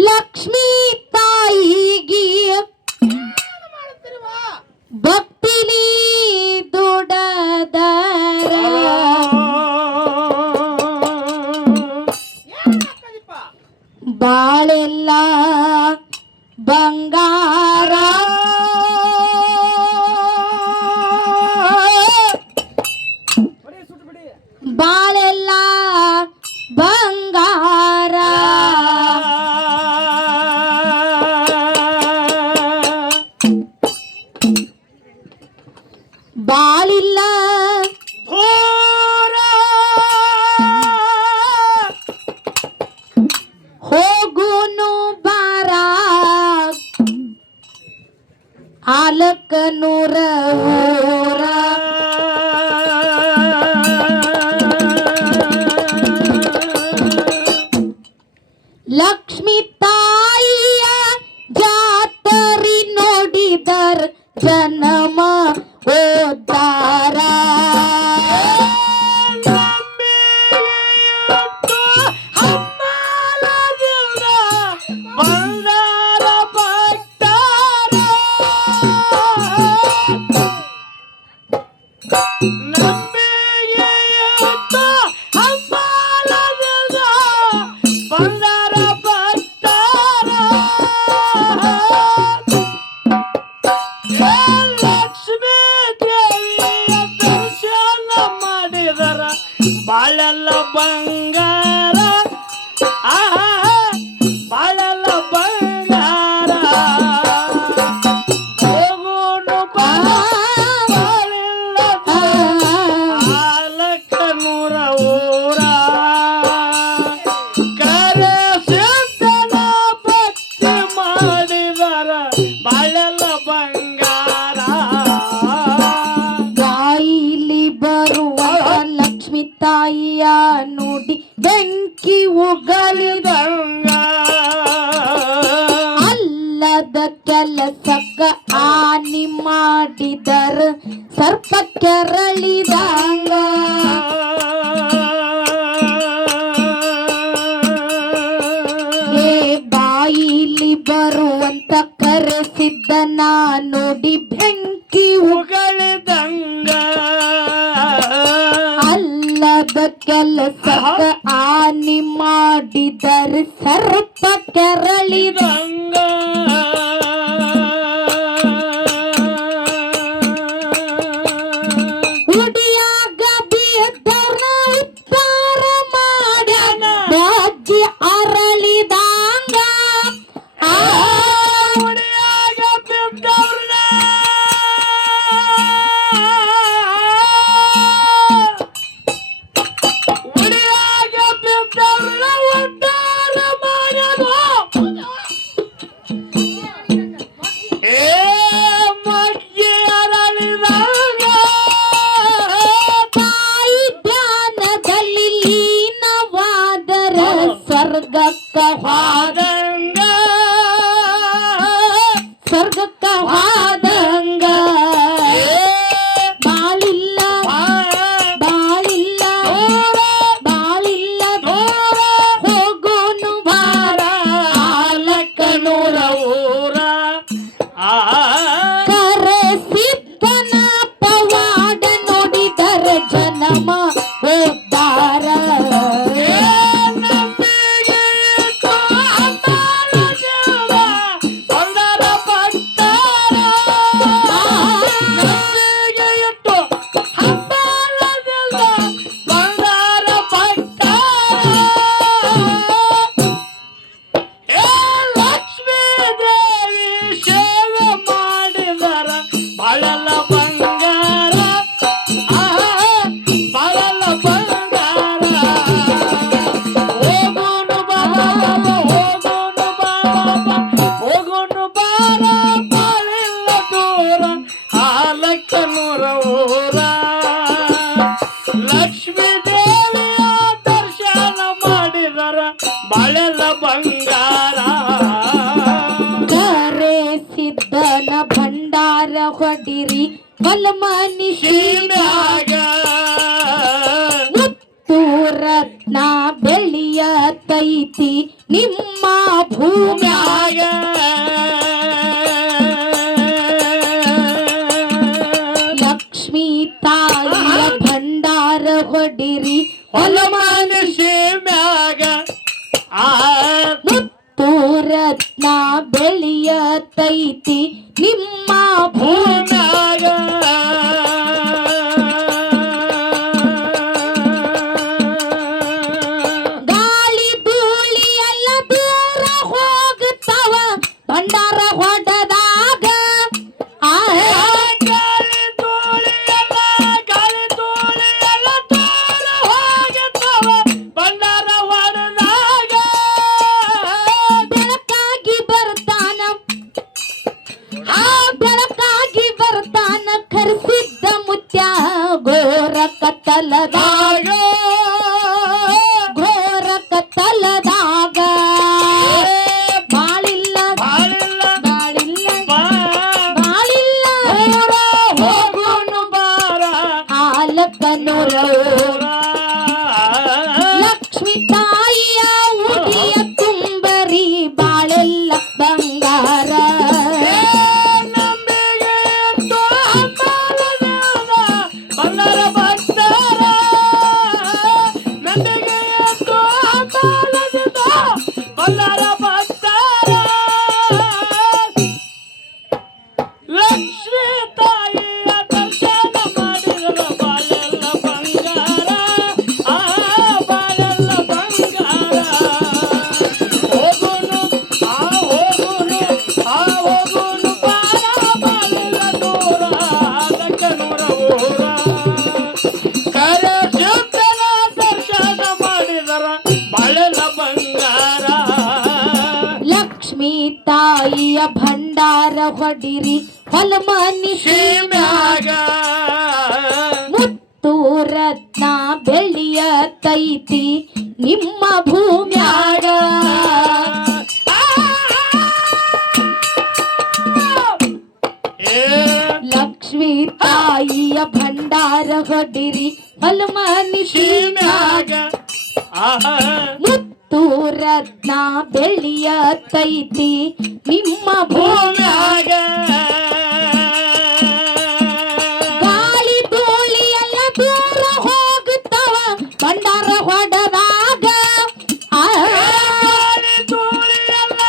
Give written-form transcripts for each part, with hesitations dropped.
ಲಕ್ಷ್ಮೀ ತಾಯಿಗೆ ಭಕ್ತಿಲಿ ದುಡದರ ಬಾಳೆಲ್ಲ ಬಂಗಾರ ಬಾಳೆಲ್ಲ ಬಂಗಾರ ಬಾಳಿಲ್ಲ ಹೋಗುನು ಬಾರ ಆಲಕ ನೂರ ಊರ ಲಕ್ಷ್ಮೀ ತಾಯಿಯ ಜಾತರಿ ನೋಡಿದರ್ ಜನಮ ಓದಾರ ಬಾಳೆಲ್ಲ ಬಂಗಾರ ಬಾಳೆಲ್ಲ ಬಂಗಾರ ಹೋಗುನು ಬಾಳೆಲ್ಲ ಆಲಕ್ಕ ನೂರ ಊರ ಕರೆ ಸಿದ್ಧನ ಭಕ್ತಿ ಮಾಡಿದರ ಬಾಳೆಲ್ಲ ಬಂಗಾರ ಬಾಯಿಲಿ ಬರುವ ಲಕ್ಷ್ಮೀ ತಾಯಿಯ ನುಡಿ ಬೆಂಕಿ ಉಗಲಿದಂಗ ಅಲ್ಲದ ಕೆಲಸಕ್ಕ ಹಾನಿ ಮಾಡಿದರ ಸರ್ಪ ಕೆರಳಿದಂಗ ಏ ಬಾಯಿಲಿ ಬರುವಂತ ಕರೆಸಿದ್ದನ ನುಡಿ ಬೆಂಕಿ ಉಗಳಿದಂಗ ಅಲ್ಲದ ಕೆಲಸಕ್ಕ ಹಾನಿ ಮಾಡಿದರೆ ಸರ್ಪ ಕೆರಳಿದಂಗ ಉಡಿಯಾಗ ಬಿದ್ದರ ಉದ್ಧಾರ ಮಾಡ್ಯಾನ ಬಾಜಿ ಅರಳಿದಂಗ ಉಡಿಯಾಗ ಬಿದ್ದವ್ರನ್ನ ಉಡಿಯಾಗ ಬಿದ್ದವ್ರನ್ನ ಉದ್ಧಾರ ಮಾಡ್ಯಾನು ಏ ಮಗ್ಗಿ ಅರಳಿದಂಗ ತಾಯಿ ಧ್ಯಾನದಲ್ಲಿ ಲೀನವಾದರ ಸ್ವರ್ಗಕ್ಕ ಆದಂಗ ಸ್ವರ್ಗಕ್ಕ ಹಾದಂಗ ಬಾಳಿಲ್ಲ ಬಾಳಿಲ್ಲ ಬಾಳಿಲ್ಲ ಹೋಗೋನು ಬಾರ ಆಲಕ್ಕ ನೂರ ಊರ ಕರೆ ಸಿದ್ಧನ ಪವಾಡ ನೋಡಿದರ ಜನಮ ಓದ್ದಾರ ಬಾಳೆಲ್ಲ ಬಂಗಾರ ಬಾಳೆಲ್ಲ ಬಂಗಾರ ಹೋಗುನು ಬಾಬಾ ಹೋಗುನು ಬಾರ ಬಾಳೆಲ್ಲ ದೂರ ಆಲಕ್ಕ ನೂರ ಊರ ಲಕ್ಷ್ಮೀ ದೇವಿಯ ದರ್ಶನ ಮಾಡಿದರ ಬಾಳೆಲ್ಲ ಬಂಗಾರ ಕರೆ ಸಿದ್ಧನ ಭಂಡಾರ ಹೊಡಿರಿ ಹೊಲಮನಿ ಶೀಮ್ಯಾಗ ಮುತ್ತು ರತ್ನ ಬೆಳ್ಳಿಯ ಬೆಳೆಯತೈತಿ ನಿಮ್ಮ ಭೂಮ್ಯಾಗ ಲಕ್ಷ್ಮೀ ತಾಯಿಯ ಭಂಡಾರ ಹೊಡಿರಿ ಹೊಲ ಮನುಷ್ಯ ಮ್ಯಾಗ ಮುತ್ತು ರತ್ನ ಬೆಳೆಯತೈತಿ ನಿಮ್ಮ ಭೂಮ್ಯಾಗ ಗಾಳಿ ಧೂಳಿ ಎಲ್ಲ ದೂರ ಹೋಗುತ್ತವ ಭಂಡಾರ ಹೊಡೆದಾಗ ಗಾಳಿ ಧೂಳಿ ಎಲ್ಲ ದೂರ ಹೋಗುತ್ತವ ಭಂಡಾರ ಹೊಡೆದಾಗ ಬೆಳಕಾಗಿ ಬರ್ತಾನ ಬೆಳಕಾಗಿ ಬರ್ತಾನ ಕರೆಸಿದ್ದ ಮುತ್ಯ ಘೋರ ಕತ್ತಲದಾಗ ಘೋರ ಕತ್ತಲದಾಗ ಬಾಳಿಲ್ಲ ಬಾಳಿಲ್ಲ ಬಾಳಿಲ್ಲ ಬಾಳಿಲ್ಲ ಹೋಗುನು ಬಾರ ಆಲಕನೂರ ಲಕ್ಷ್ಮಿ ತಾಯಿಯ ಉಡಿಯ ತುಂಬರಿ ಬಾಳೆಲ್ಲ ಬಂಗಾರ ನಂಬಿಗೆ ಎತ್ತು ಬಂಗಾರ ಭಕ್ತರ ನಂಬಿಗೆ ಎತ್ತು ಬಂಗಾರ ಭಕ್ತರ ಲಕ್ಷ್ಮೀ ತಾಯಿಯ ದರ್ಶನ ಮಾಡಿದರ ಬಾಳೆಲ್ಲ ಬಂಗಾರ ಬಾಳೆಲ್ಲ ಬಂಗಾರ ಹೋಗುನು ಹೋಗುನು ಬಾರ ಬಾಳೆಲ್ಲ ದೂರ ಲಕ್ಕನೂರ ಊರ ಕರೆ ಶುದ್ಧನ ದರ್ಶನ ಮಾಡಿದರ ಬಾಳೆಲ್ಲ ಬಂಗಾರ ಲಕ್ಷ್ಮೀ ತಾಯಿಯ ಭಂಡಾರ ಹೊಡಿರಿ ಹೊಲ ಮನಿಷಿ ಮ್ಯಾಗ ಮುತ್ತು ರತ್ನ ಬೆಳೆಯತೈತಿ ನಿಮ್ಮ ಭೂಮ್ಯಾಗ ಲಕ್ಷ್ಮೀ ತಾಯಿಯ ಭಂಡಾರ ಹೊಡಿರಿ ಹೊಲ ಮನಿಷಿ ಮ್ಯಾಗ ಮುತ್ತು ರತ್ನ ಬೆಳೆಯತೈತಿ ನಿಮ್ಮ ಭೂಮ್ಯಾಗ ಗಾಳಿ ಧೂಳಿ ಎಲ್ಲ ದೂರ ಹೋಗುತ್ತವ ಭಂಡಾರ ಹೊಡೆದಾಗ ಗಾಳಿ ಧೂಳಿ ಎಲ್ಲ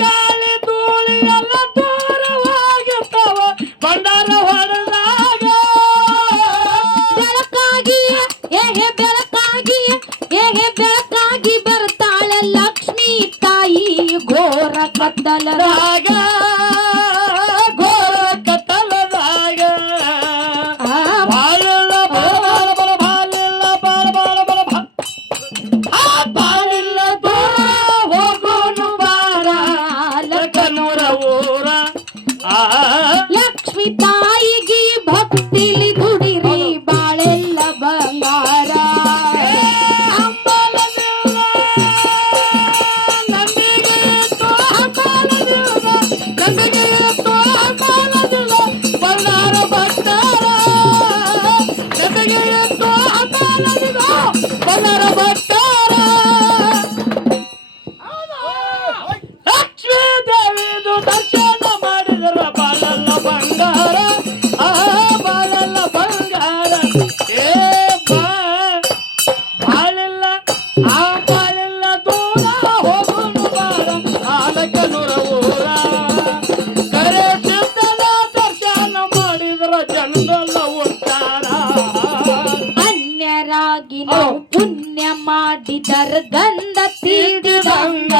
ಗಾಳಿ ಧೂಳಿ ಎಲ್ಲ ದೂರ ಹೋಗುತ್ತವ ಭಂಡಾರ ಹೊಡೆದಾಗ ಬೆಳಕಾಗಿ ಬೆಳಕಾಗಿ ಬರ್ತಾಳೆ ಲಕ್ಷ್ಮೀ ತಾಯಿ ಘೋರ ಕತ್ತಲದಾಗ ಘೋರ ಕತ್ತಲದಾಗ ಬಾಳೆಲ್ಲ ಬಾಳೆಲ್ಲ ಬಾಳೆಲ್ಲ ದೂರ ಹೋಗೋನು ಬಾರ ಲಕ್ಕನೂರ ಊರ ಲಕ್ಷ್ಮೀ ತಾಯಿಗೆ ಭಕ್ತಿಲಿ ದುಡಿರಿ ಬಾಳೆಲ್ಲ ಬಂಗಾರ ನಂಬಿಗೆ ಎತ್ತು ಬಂಗಾರ ಭಕ್ತರ ನಂಬಿಗೆ ಎತ್ತು ಬಂಗಾರ ಭಕ್ತರ ಲಕ್ಷ್ಮೀ ದೇವಿದು ದರ್ಶನ ಮಾಡಿದರ ಬಾಳೆಲ್ಲ ಬಂಗಾರ ಬಾಳೆಲ್ಲ ಬಂಗಾರ ಬಾಳೆಲ್ಲ ಬಾಳೆಲ್ಲ ದೂರ ಹೋಗುನು ಬಾರ ಆಲಕನೂರ ಊರ ಕರೆ ಸಿದ್ಧನ ದರ್ಶನ ಮಾಡಿದರ ಜನರೆಲ್ಲ ಉಂಟಾರ ಅನ್ಯರಾಗಿ ನಾವು ಪುಣ್ಯ ಮಾಡಿದರ ಗಂಧ ತೀಡಿದಂಗ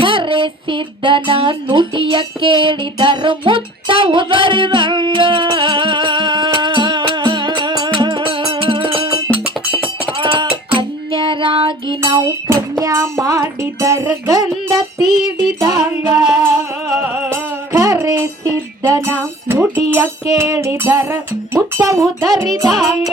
ಕರೆಸಿದ್ದನ ನುಡಿಯ ಕೇಳಿದರ ಮುತ್ತ ಉದರಿದ ಉದರಿದಂಗ ಸಿದ್ಧರಾಗಿ ನಾವು ಪುಣ್ಯ ಮಾಡಿದರ ಗಂಧ ತೀಡಿದಂಗ ಕರೆ ಸಿದ್ಧನ ನುಡಿಯ ಕೇಳಿದರ ಮುತ್ತ ಉದರಿದಂಗ